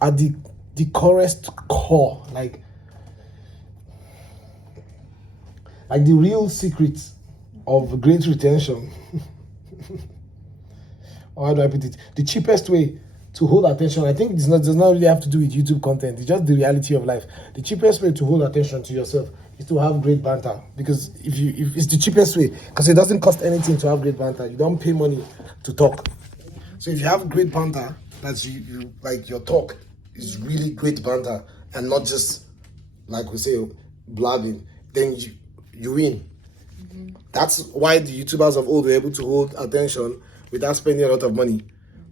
at the corest core, like the real secret of great retention. Or how do I put it? The cheapest way to hold attention, I think, does not really have to do with YouTube content. It's just the reality of life. The cheapest way to hold attention to yourself is to have great banter, because if it's the cheapest way, because it doesn't cost anything to have great banter. You don't pay money to talk. So if you have great banter, that's you like your talk is really great banter and not just, like we say, blabbing, then you win. That's why the YouTubers of old were able to hold attention without spending a lot of money.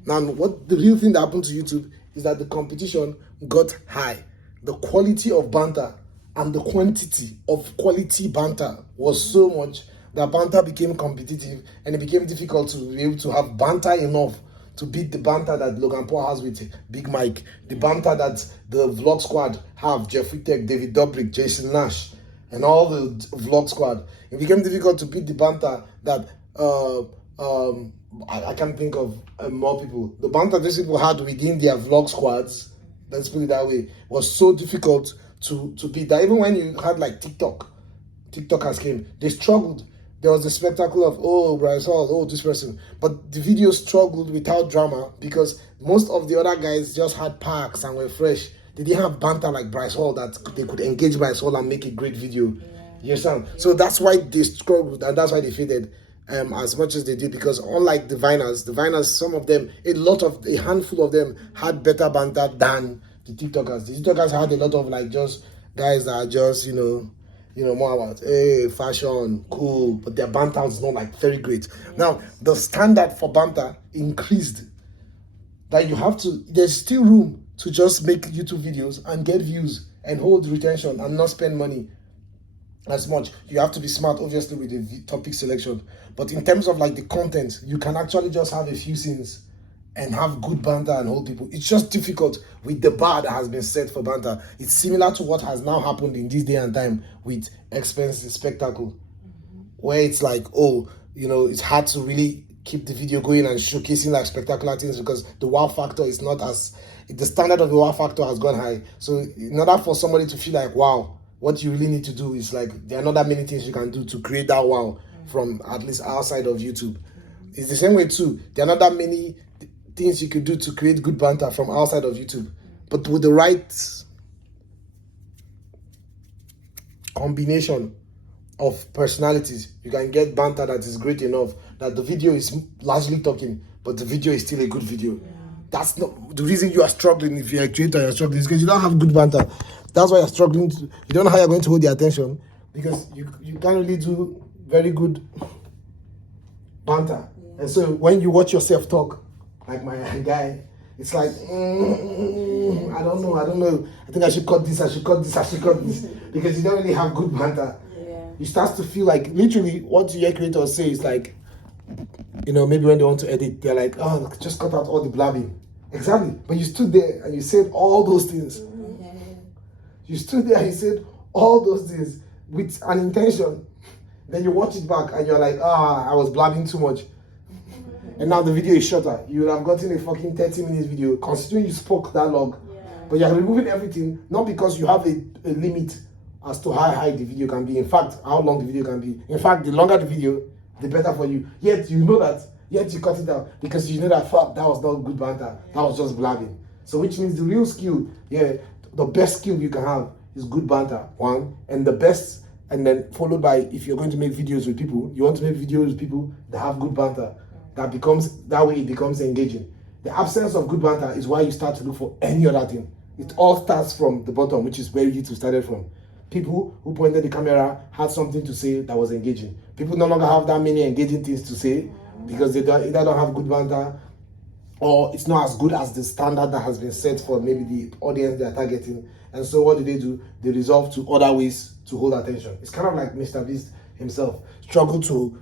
Now, what the real thing that happened to YouTube is that the competition got high. The quality of banter and the quantity of quality banter was so much that banter became competitive, and it became difficult to be able to have banter enough to beat the banter that Logan Paul has with Big Mike, the banter that the Vlog Squad have, Jeffrey Tech, David Dobrik, Jason Nash, and all the Vlog Squad. It became difficult to beat the banter that I can't think of more people. The banter these people had within their Vlog Squads, let's put it that way, was so difficult to beat that even when you had like TikTokers came, they struggled. There was the spectacle of, oh, Bryce Hall, oh, this person. But the video struggled without drama because most of the other guys just had packs and were fresh. They didn't have banter like Bryce Hall that they could engage Bryce Hall and make a great video. You understand? So that's why they struggled, and that's why they faded as much as they did, because unlike the Viners, some of them, a handful of them had better banter than the TikTokers. The TikTokers had a lot of like just guys that are just, more about, hey, fashion, cool, but their banter is not like very great. Now, the standard for banter increased. That there's still room to just make YouTube videos and get views and hold retention and not spend money as much. You have to be smart, obviously, with the topic selection. But in terms of like the content, you can actually just have a few scenes and have good banter and hold people. It's just difficult with the bar that has been set for banter. It's similar to what has now happened in this day and time with expensive spectacle, where it's like, it's hard to really keep the video going and showcasing like spectacular things because the wow factor is not the standard of the wow factor has gone high. So in order for somebody to feel like, wow, what you really need to do is like, there are not that many things you can do to create that wow from at least outside of YouTube. It's the same way too. There are not that many things you could do to create good banter from outside of YouTube. But with the right combination of personalities, you can get banter that is great enough that the video is largely talking, but the video is still a good video. Yeah. That's not the reason you are struggling. If you're a creator, you're struggling, is because you don't have good banter. That's why you're struggling. You don't know how you're going to hold their attention because you can't really do very good banter. Yeah. And so when you watch yourself talk, like my guy, it's like, I don't know. I think I should cut this, because you don't really have good banter. Yeah. You start to feel like, literally, what you hear creators say is like, maybe when they want to edit, they're like, oh, just cut out all the blabbing. Exactly. But you stood there and you said all those things. You stood there and you said all those things with an intention. Then you watch it back and you're like, I was blabbing too much. And now the video is shorter. You would have gotten a fucking 30 minutes video, considering you spoke that long. Yeah. But you're removing everything, not because you have a limit as to how high the video can be. In fact, how long the video can be. In fact, the longer the video, the better for you. Yet you know that. Yet you cut it down because you know that fuck, that was not good banter. That was just blabbing. So which means the real skill, the best skill you can have is good banter, one. And the best, and then followed by, if you're going to make videos with people, you want to make videos with people that have good banter. That way it becomes engaging. The absence of good banter is why you start to look for any other thing. It all starts from the bottom, which is where YouTube started from. People who pointed the camera had something to say that was engaging. People no longer have that many engaging things to say because they either don't have good banter or it's not as good as the standard that has been set for maybe the audience they are targeting. And so what do? They resolve to other ways to hold attention. It's kind of like Mr. Beast himself struggled to,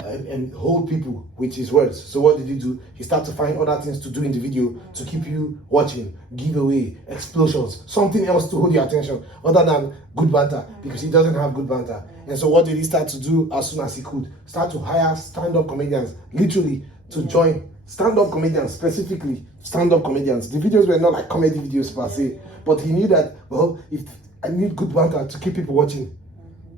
and hold people with his words. So what did he do? He started to find other things to do in the video to keep you watching, giveaway, explosions, something else to hold your attention other than good banter, because he doesn't have good banter. And so what did he start to do as soon as he could? Start to hire stand-up comedians, literally, to join stand-up comedians, specifically stand-up comedians. The videos were not like comedy videos per se, but he knew that, well, if I need good banter to keep people watching,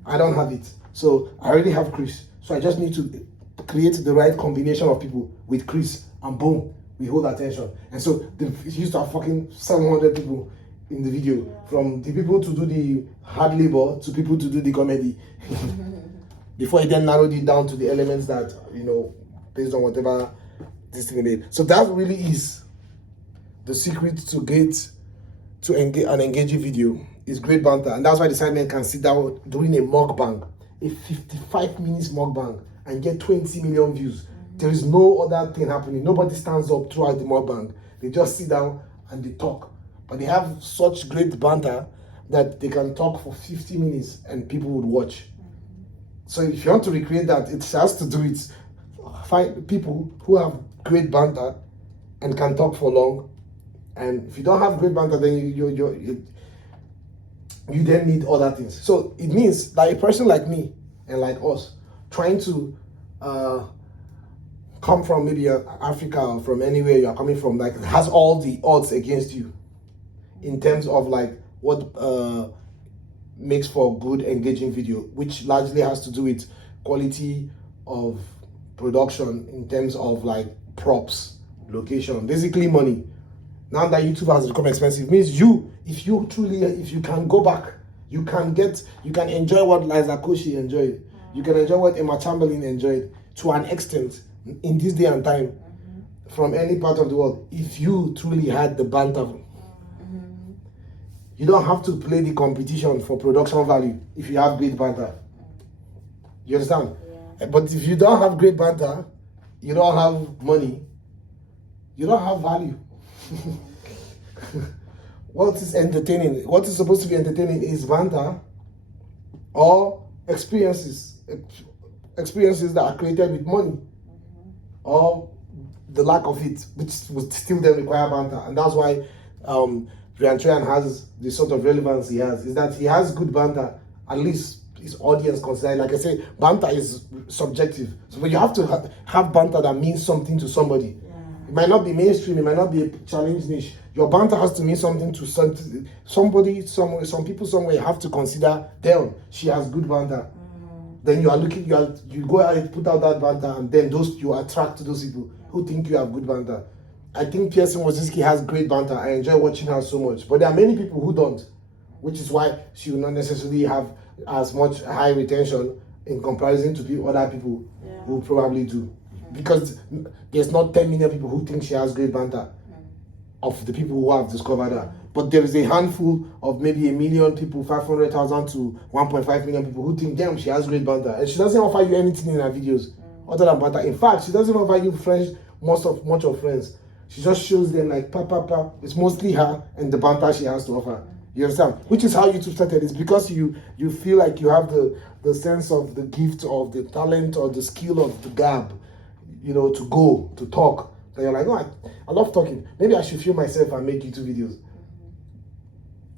I don't have it. So I already have Chris. So I just need to create the right combination of people with Chris, and boom, we hold attention. And so he used to have fucking 700 people in the video, from the people to do the hard labor to people to do the comedy. Before he then narrowed it down to the elements that, based on whatever this thing did. So that really is the secret to get to an engaging video, is great banter. And that's why the sidemen can sit down doing a mukbang, a 55 minutes mukbang, and get 20 million views. There is no other thing happening. Nobody stands up throughout the mukbang. They just sit down and they talk. But they have such great banter that they can talk for 50 minutes and people would watch. So if you want to recreate that, it has to do it. Find people who have great banter and can talk for long. And if you don't have great banter, then you then need other things. So it means that a person like me and like us, trying to come from maybe Africa or from anywhere you are coming from, like, has all the odds against you in terms of like what makes for good engaging video, which largely has to do with quality of production in terms of like props, location, basically money. Now that YouTube has become expensive, means if you can go back, you can enjoy what Liza Koshy enjoyed. You can enjoy what Emma Chamberlain enjoyed to an extent in this day and time from any part of the world. If you truly had the banter, you don't have to play the competition for production value if you have great banter. You understand? Yeah. But if you don't have great banter, you don't have money, you don't have value. What is entertaining? What is supposed to be entertaining is banter or experiences that are created with money, or the lack of it, which would still then require banter. And that's why Trian has the sort of relevance he has, is that he has good banter, at least his audience consider. Like I say, banter is subjective. So you have to have banter that means something to somebody. It might not be mainstream, it might not be a challenge niche. Your banter has to mean something to somebody somewhere. Some people somewhere have to consider, damn, she has good banter. Then you go out and put out that banter, and then you attract those people who think you have good banter. I think Pearson Wozinski has great banter. I enjoy watching her so much. But there are many people who don't, which is why she will not necessarily have as much high retention in comparison to other people who probably do. Because there's not 10 million people who think she has great banter of the people who have discovered her. But there is a handful of maybe 1 million people, 500,000 to 1.5 million people who think, damn, she has great banter. And she doesn't offer you anything in her videos other than banter. In fact, she doesn't offer you much of friends. She just shows them like, pa. It's mostly her and the banter she has to offer. You understand? Which is how YouTube started. It's because you feel like you have the sense of the gift of the talent or the skill of the gab, to talk. Then you're like, oh, I love talking. Maybe I should film myself and make YouTube videos.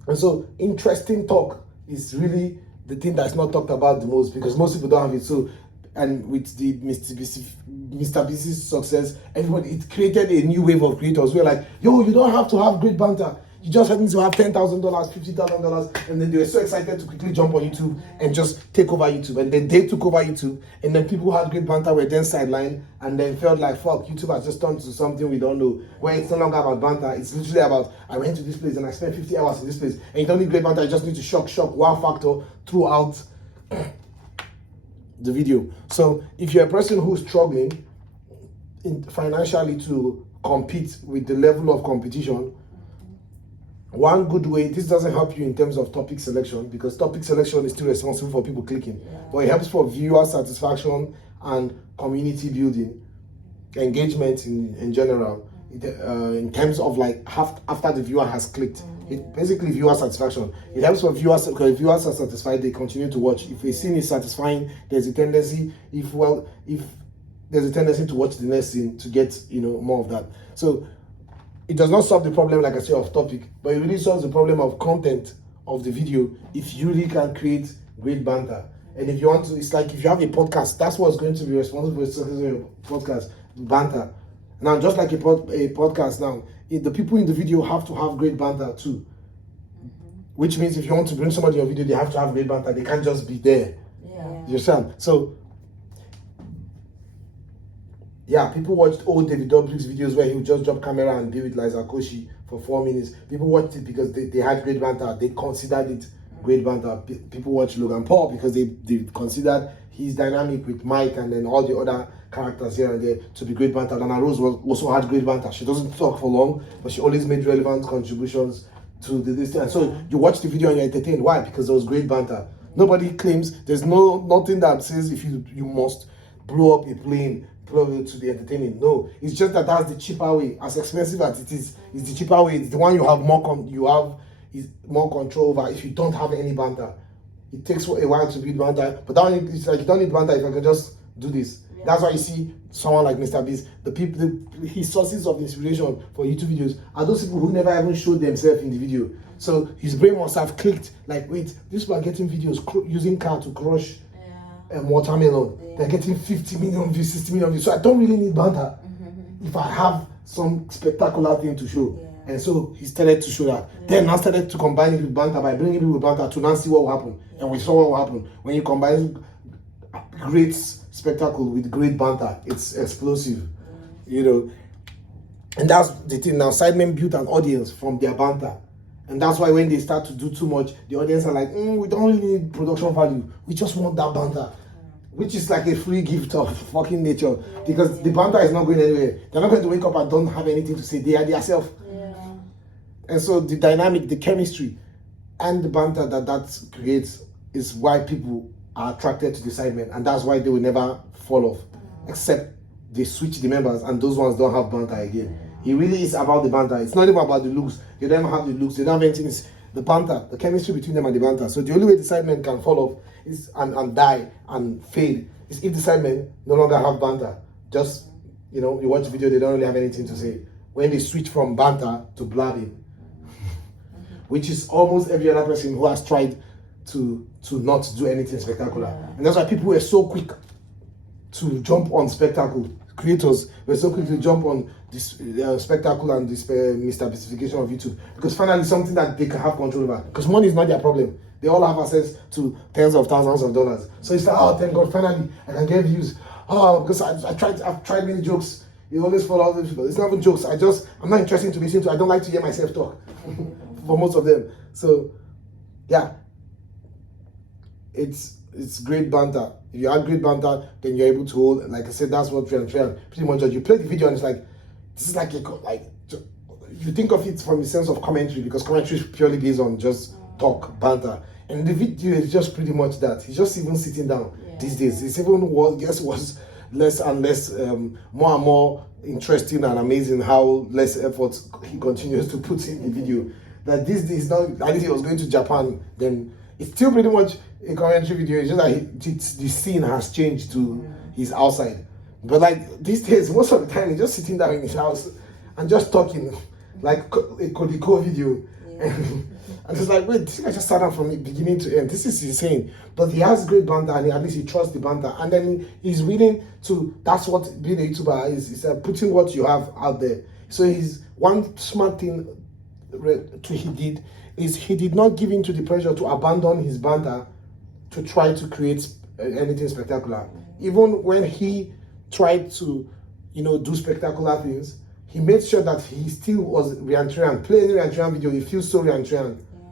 And so interesting talk is really the thing that's not talked about the most, because most people don't have it. So, and with the Mr. Busy's success, it created a new wave of creators. We're like, yo, you don't have to have great banter. You just need to have $10,000, $50,000, and then they were so excited to quickly jump on YouTube and just take over YouTube. And then they took over YouTube, and then people who had great banter were then sidelined, and then felt like, fuck, YouTube has just turned to something we don't know. Where it's no longer about banter, it's literally about, I went to this place and I spent 50 hours in this place. And you don't need great banter, you just need to shock, wow factor throughout the video. So if you're a person who's struggling financially to compete with the level of competition, one good way, this doesn't help you in terms of topic selection, because topic selection is still responsible for people clicking, but it helps for viewer satisfaction and community building, engagement in general, in terms of like after the viewer has clicked. It basically viewer satisfaction. It helps for viewers, because if viewers are satisfied, they continue to watch. If a scene is satisfying, there's a tendency, if there's a tendency to watch the next scene to get more of that. So it does not solve the problem, like I say, of topic, but it really solves the problem of content of the video if you really can create great banter. And if you want to, it's like if you have a podcast, that's what's going to be responsible for the success of your podcast, banter. Now, just like a podcast now, the people in the video have to have great banter too. Which means if you want to bring somebody in your video, they have to have great banter. They can't just be there. Yeah. You understand? So, yeah, people watched old David Dobrik's videos where he would just drop camera and be with Liza Koshy for 4 minutes. People watched it because they had great banter. They considered it great banter. People watched Logan Paul because they considered his dynamic with Mike and then all the other characters here and there to be great banter. Lana Rose also had great banter. She doesn't talk for long, but she always made relevant contributions to this thing. And so you watch the video and you're entertained. Why? Because there was great banter. Nobody claims, there's nothing that says if you must blow up a plane to be entertaining. No, it's just that that's the cheaper way. As expensive as it is, it's the cheaper way. It's the one you have more control over if you don't have any banter. It takes a while to build banter, but that one, it's like you don't need banter if I can just do this. Yeah. That's why you see someone like Mr. Beast, his sources of inspiration for YouTube videos are those people who never even showed themselves in the video. So his brain must have clicked, like, wait, these people are getting videos using car to crush watermelon. Yeah. They're getting 50 million views, 60 million views. So I don't really need banter if I have some spectacular thing to show. Yeah. And so he started to show that. Yeah. Then I started to combine it with banter by bringing people with banter to now see what will happen. Yeah. And we saw what will happen. When you combine great spectacle with great banter, it's explosive. You know. And that's the thing. Now, Sidemen built an audience from their banter. And that's why when they start to do too much, the audience are like, we don't really need production value. We just want that banter. Which is like a free gift of fucking nature. Because the banter is not going anywhere. They're not going to wake up and don't have anything to say. They are themselves. Yeah. And so the dynamic, the chemistry, and the banter that creates is why people are attracted to the Sidemen. And that's why they will never fall off. Except they switch the members and those ones don't have banter again. It really is about the banter. It's not even about the looks. They don't have the looks. They don't have anything. It's the banter, the chemistry between them and the banter. So the only way the Sidemen can fall off is and die and fade is if the Sidemen no longer have banter. Just, you watch the video, they don't really have anything to say. When they switch from banter to blabbing, which is almost every other person who has tried to not do anything spectacular. And that's why people were so quick to jump on spectacle. Creators were so quick to jump on this spectacle and this mistification of YouTube, because finally something that they can have control over. Because money is not their problem. They all have access to tens of thousands of dollars. So it's like, oh, thank God, finally I can get views. Oh, because I've tried many jokes. You always follow all these people. It's not even jokes. I'm not interested to listen to. I don't like to hear myself talk for most of them. So yeah, it's great banter. If you have great banter, then you're able to hold. Like I said, that's what pretty much does. You play the video and it's like, this is like you think of it from the sense of commentary, because commentary is purely based on just talk, banter. And the video is just pretty much that. He's just even sitting down these days. It's even was less and less, more and more interesting and amazing how less effort he continues to put in the video. That this is not, at least he was going to Japan, then it's still pretty much a commentary video. It's just that the scene has changed to his outside. But like these days, most of the time, he's just sitting down in his house and just talking, like a Kodiko video. And it's like, wait, this guy just started from the beginning to end. This is insane. But he has great banter, and at least he trusts the banter. And then he's willing to, that's what being a YouTuber is putting what you have out there. So he's one smart thing he did is he did not give in to the pressure to abandon his banter to try to create anything spectacular. Even when he tried to, do spectacular things, he made sure that he still was Riantrian. Play any Riantrian video, he feels so Riantrian. Yeah.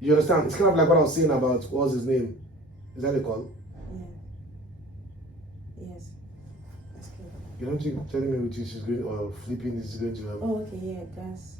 You understand? It's kind of like what I was saying about, what was his name? Is that a call? Yeah. Yes. That's good. You don't think telling me which is going or flipping is going to happen? Oh, okay, yeah, that's